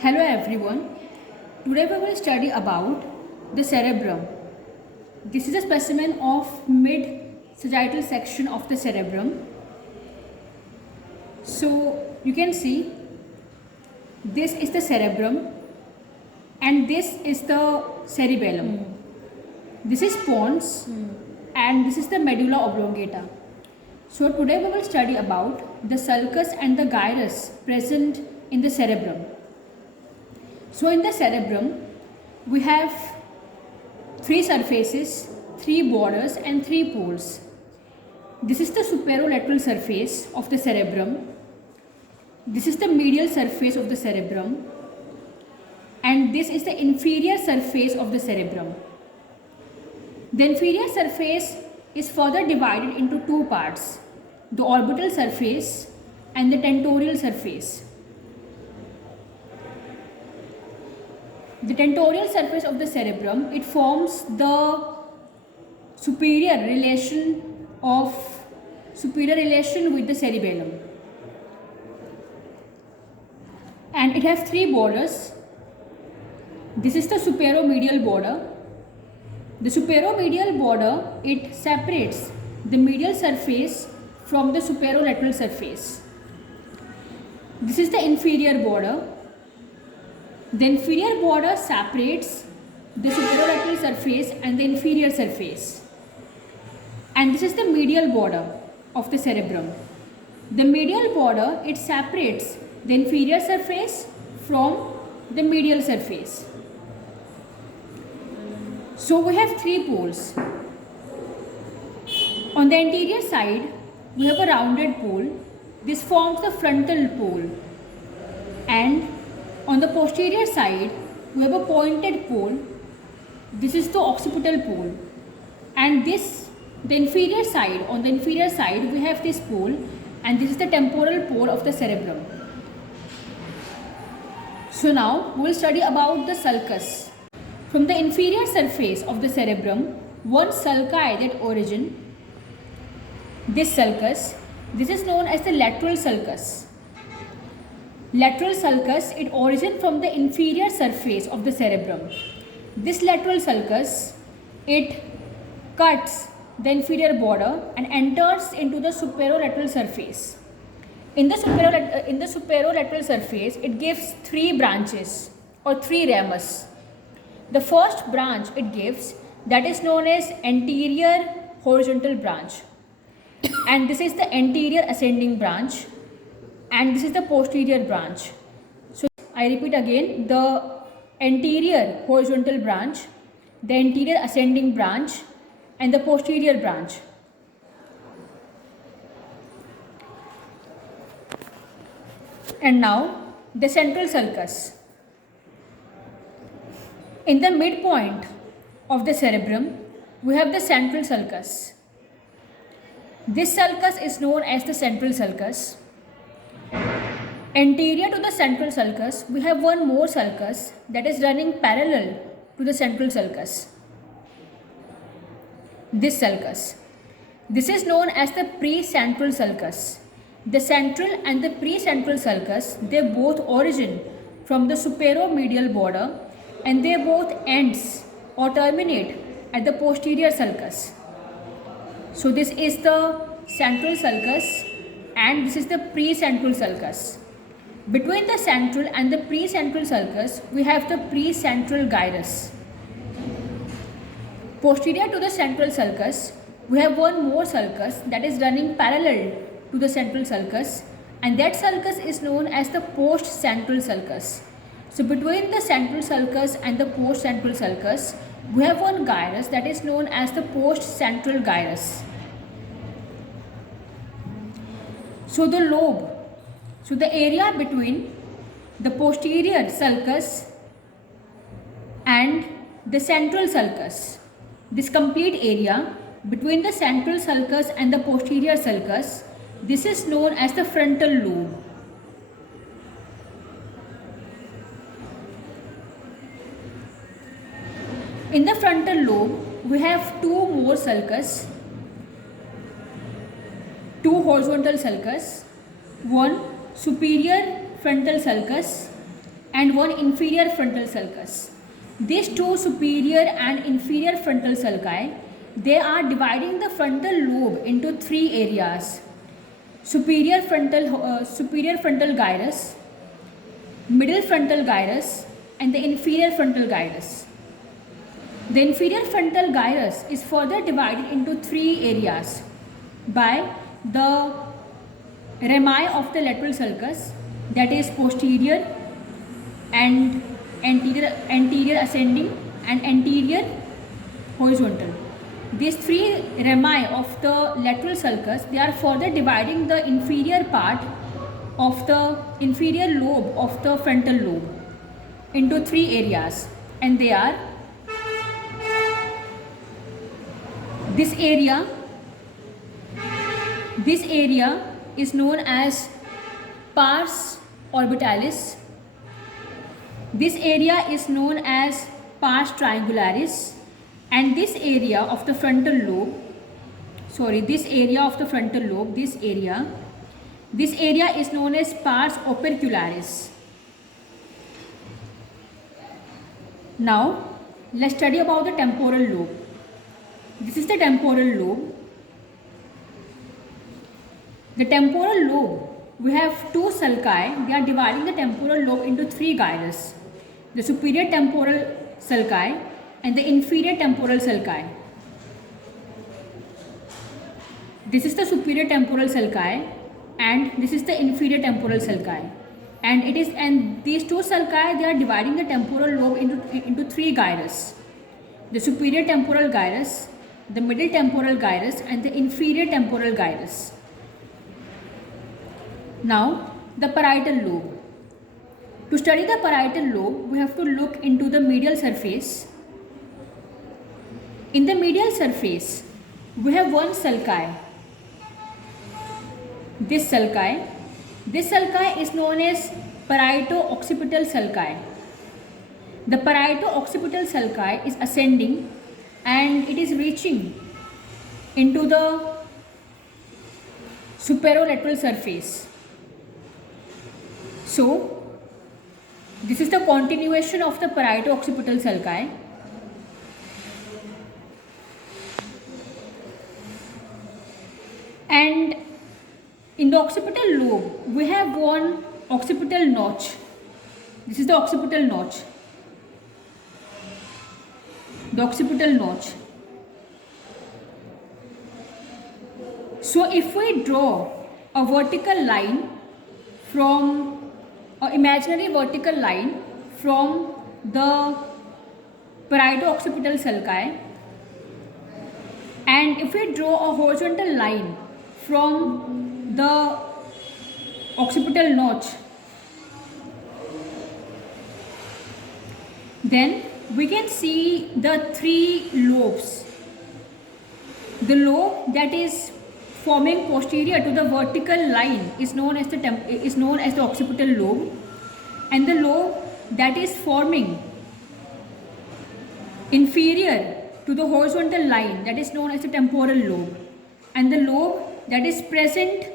Hello everyone. Today we will study about the cerebrum. This is a specimen of mid-sagittal section of the cerebrum. So you can see this is the cerebrum and this is the cerebellum. This is pons and this is the medulla oblongata. So today we will study about the sulcus and the gyrus present in the cerebrum. So in the cerebrum, we have three surfaces, three borders and three poles. This is the superolateral surface of the cerebrum. This is the medial surface of the cerebrum. And this is the inferior surface of the cerebrum. The inferior surface is further divided into two parts, the orbital surface and the tentorial surface. The tentorial surface of the cerebrum, it forms the superior relation with the cerebellum. And it has three borders. This is the superomedial border. The superomedial border, it separates the medial surface from the superolateral surface. This is the inferior border. The inferior border separates the superolateral surface and the inferior surface. And this is the medial border of the cerebrum. The medial border, it separates the inferior surface from the medial surface. So we have three poles. On the anterior side, we have a rounded pole. This forms the frontal pole. And on the posterior side, we have a pointed pole. This is the occipital pole. And the inferior side, on the inferior side, we have this pole. And this is the temporal pole of the cerebrum. So now, we will study about the sulcus. From the inferior surface of the cerebrum, one sulci that origin, this sulcus, this is known as the lateral sulcus. Lateral sulcus, it origins from the inferior surface of the cerebrum. This lateral sulcus, it cuts the inferior border and enters into the superolateral surface. In the superolateral surface, it gives three branches or three ramus. The first branch it gives, that is known as anterior horizontal branch. And this is the anterior ascending branch. And this is the posterior branch. So I repeat again, the anterior horizontal branch, the anterior ascending branch and the posterior branch. And now the central sulcus. In the midpoint of the cerebrum, we have the central sulcus. This sulcus is known as the central sulcus. Anterior to the central sulcus, we have one more sulcus that is running parallel to the central sulcus. This sulcus. This is known as the precentral sulcus. The central and the precentral sulcus, they both origin from the superomedial border and they both ends or terminate at the posterior sulcus. So this is the central sulcus and this is the precentral sulcus. Between the central and the precentral sulcus, we have the precentral gyrus. Posterior to the central sulcus, we have one more sulcus that is running parallel to the central sulcus, and that sulcus is known as the postcentral sulcus. So between the central sulcus and the postcentral sulcus, we have one gyrus that is known as the postcentral gyrus. So the lobe, so the area between the posterior sulcus and the central sulcus, this complete area between the central sulcus and the posterior sulcus, this is known as the frontal lobe. In the frontal lobe, we have two more sulcus, two horizontal sulcus, one superior frontal sulcus and one inferior frontal sulcus. These two superior and inferior frontal sulci, they are dividing the frontal lobe into three areas: superior frontal gyrus, middle frontal gyrus, and the inferior frontal gyrus. The inferior frontal gyrus is further divided into three areas by the rami of the lateral sulcus, that is posterior and anterior ascending and anterior horizontal. These three rami of the lateral sulcus, they are further dividing the inferior part of the inferior lobe of the frontal lobe into three areas, and they are this area is known as pars orbitalis. This area is known as pars triangularis, and this area of the frontal lobe, this area is known as pars opercularis. Now let's study about the temporal lobe. This is the temporal lobe. The temporal lobe, we have two sulci. They are dividing the temporal lobe into three gyrus: the superior temporal sulci and the inferior temporal sulci. This is the superior temporal sulci and this is the inferior temporal sulci. And these two sulci, they are dividing the temporal lobe into three gyrus: the superior temporal gyrus, the middle temporal gyrus, and the inferior temporal gyrus. Now the parietal lobe. To study the parietal lobe, we have to look into the medial surface. In the medial surface, we have one sulci. This sulci is known as parieto-occipital sulci. The parieto-occipital sulci is ascending and it is reaching into the superolateral surface. So this is the continuation of the parieto-occipital sulci. And in the occipital lobe, we have one occipital notch. This is the occipital notch. So if we draw a vertical line from an imaginary vertical line from the parieto-occipital sulci, and if we draw a horizontal line from the occipital notch, then we can see the three lobes. The lobe that is forming posterior to the vertical line is known as the occipital lobe, and the lobe that is forming inferior to the horizontal line, that is known as the temporal lobe, and the lobe that is present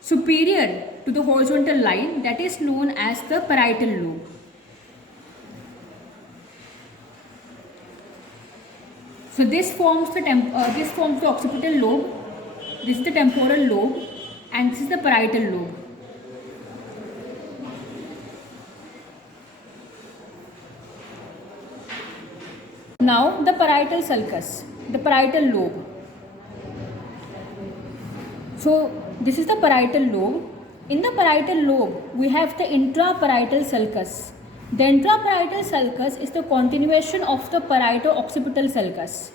superior to the horizontal line, that is known as the parietal lobe. So this forms the occipital lobe, this is the temporal lobe, and this is the parietal lobe. Now the parietal sulcus, the parietal lobe. So this is the parietal lobe. In the parietal lobe, we have the intraparietal sulcus. The intraparietal sulcus is the continuation of the parieto-occipital sulcus.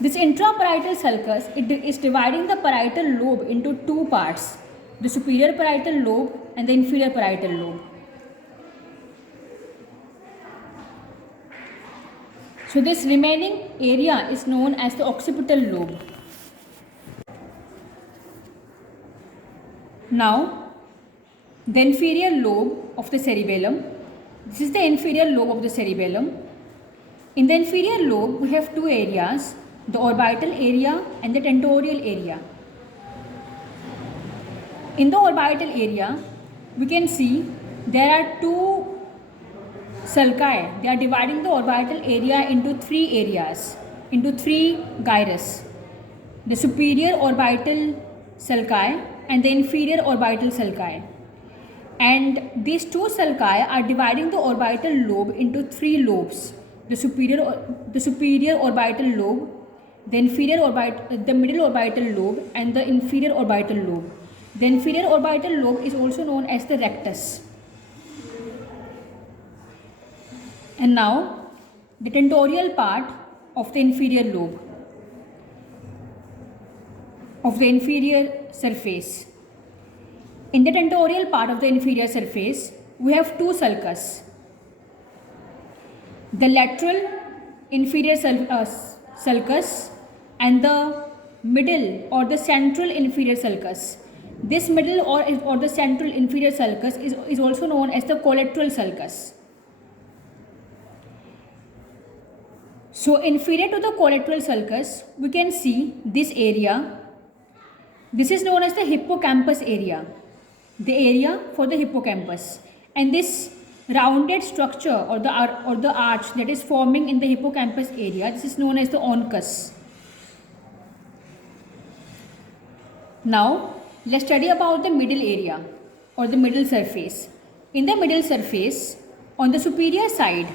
This intraparietal sulcus, it is dividing the parietal lobe into two parts: the superior parietal lobe and the inferior parietal lobe. So this remaining area is known as the occipital lobe. Now the inferior lobe of the cerebellum. This is the inferior lobe of the cerebellum. In the inferior lobe, we have two areas: the orbital area and the tentorial area. In the orbital area, we can see there are two sulci. They are dividing the orbital area into three areas, into three gyrus. The superior orbital sulci and the inferior orbital sulci. And these two sulci are dividing the orbital lobe into three lobes: the superior orbital lobe, the middle orbital lobe, and the inferior orbital lobe. The inferior orbital lobe is also known as the rectus. And now the tentorial part of the inferior lobe, of the inferior surface. In the tentorial part of the inferior surface, we have two sulcus. The lateral inferior sulcus and the middle or the central inferior sulcus. This middle or the central inferior sulcus is also known as the collateral sulcus. So inferior to the collateral sulcus, we can see this area. This is known as the hippocampus area, the area for the hippocampus. And this rounded structure or the arch that is forming in the hippocampus area, this is known as the oncus. Now let's study about the middle area or the middle surface. In the middle surface, on the superior side,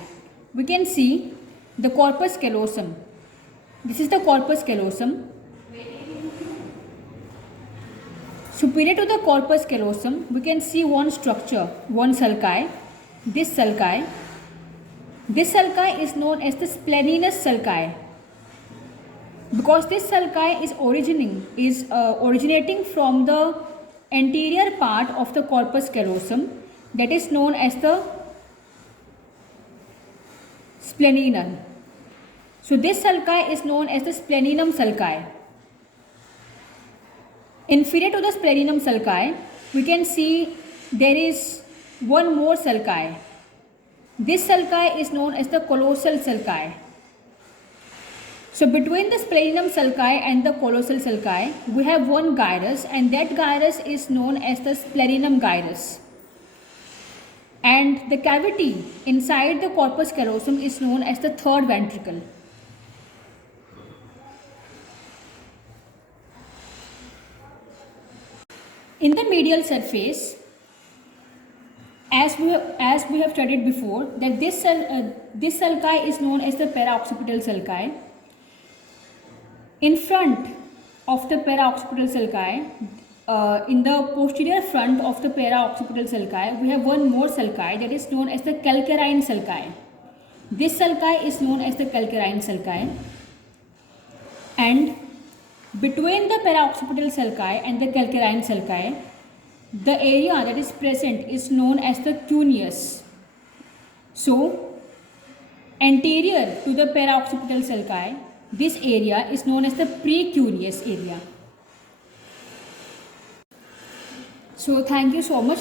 we can see the corpus callosum. This is the corpus callosum. Superior to the corpus callosum, we can see one structure, one sulci. This sulci is known as the splenius sulci, because this sulci is originating from the anterior part of the corpus callosum, that is known as the splenium. So this sulci is known as the splenium sulci. Inferior to the splenium sulci, we can see there is one more sulci. This sulci is known as the callosal sulci. So between the splenium sulci and the callosal sulci, we have one gyrus, and that gyrus is known as the splenium gyrus. And the cavity inside the corpus callosum is known as the third ventricle. In the medial surface, as we have studied before, that this sulci is known as the paraoccipital sulci. In front of the paraoccipital sulci, in the posterior front of the paraoccipital sulci, we have one more sulci that is known as the calcarine sulci. This sulci is known as the calcarine sulci. And between the paraoccipital sulci and the calcarine sulci, the area that is present is known as the cuneus. So, anterior to the paraoccipital sulci, this area is known as the precuneus area. So, thank you so much.